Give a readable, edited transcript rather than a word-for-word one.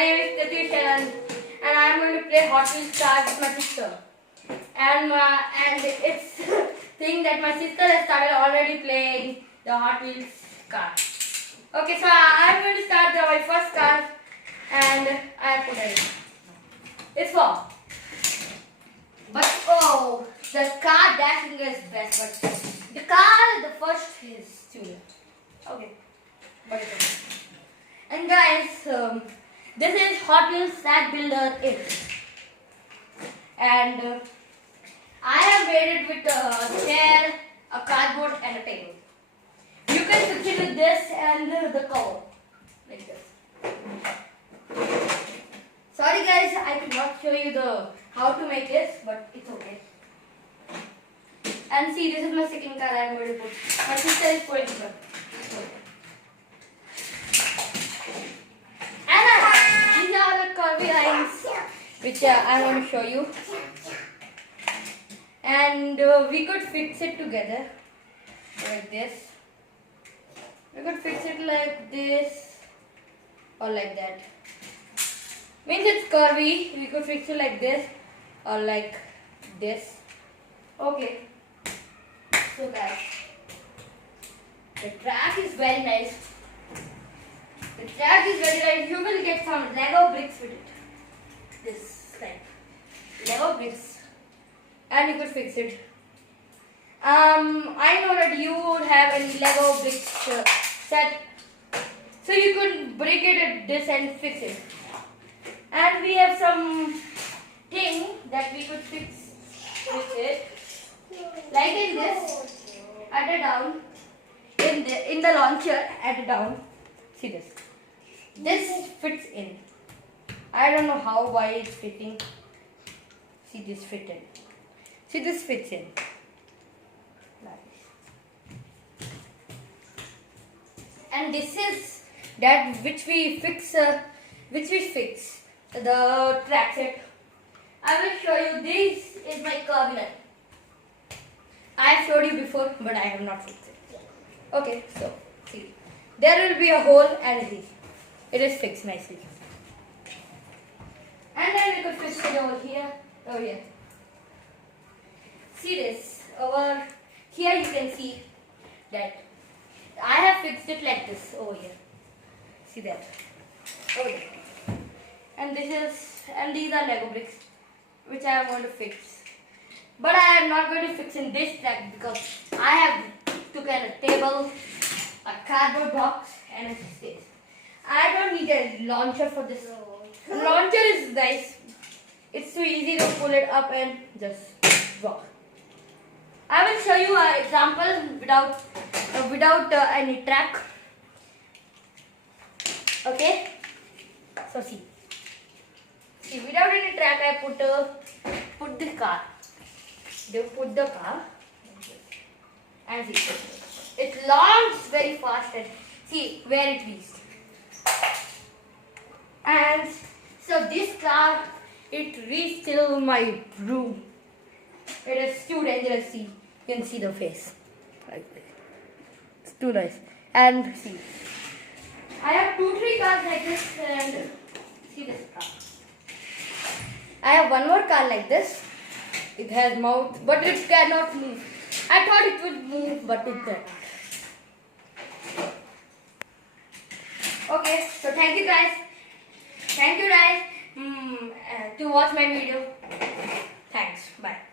name is Kriti and I am going to play Hot Wheels cars with my sister. And it's thing that my sister has started already playing the Hot Wheels car. Okay, so I am going to start my first car, and I put it. It's four. But oh, the car dashing is best. But the car, the first is two. Okay, but it's okay. And guys, this is Hot Wheels Stack Builder 8, and I have made it with a chair, a cardboard, and a table. You can fix it with this and the cover, like this. Sorry guys, I cannot show you how to make this, but it's okay. And see, this is my second car I am going to put. My sister is putting it up. And these are the curvy lines which I am going to show you. And we could fix it together like this. We could fix it like this or like that. Means it's curvy. We could fix it like this or like this. Okay. So guys, the track is very nice. The track is very nice. You will get some Lego bricks with it. This type. Lego bricks. And you could fix it. I know that you would have a Lego bricks set, so you could break it at this and fix it. And we have some thing that we could fix with it, like in this, at the down, in the launcher at the down. See this. This fits in. I don't know why it's fitting. See this fit in. See this fits in. And this is that which we fix the track set. I will show you. This is my curvy line. I have showed you before, but I have not fixed it. Okay, so see, there will be a hole, and it is fixed nicely. And then we could fix it over here. See this over here. You can see that I have fixed it like this over here. See that over there. And these are Lego bricks which I am going to fix. But I am not going to fix in this track because I have took a table, a cardboard box, and a space. I don't need a launcher for this. Launcher is nice. It's too easy to pull it up and just walk. I will show you an example without any track. Okay. So see, without any track, I put the car. They put the car, and see, it launches very fast. And see where it reached. And so this car, it reached till my room. It is too dangerous. See, you can see the face. It's too nice. And see, I have 2-3 cars like this, and see this car. I have one more car like this. It has mouth, but it cannot move. I thought it would move, but it cannot. Okay, so thank you guys. To watch my video. Thanks. Bye.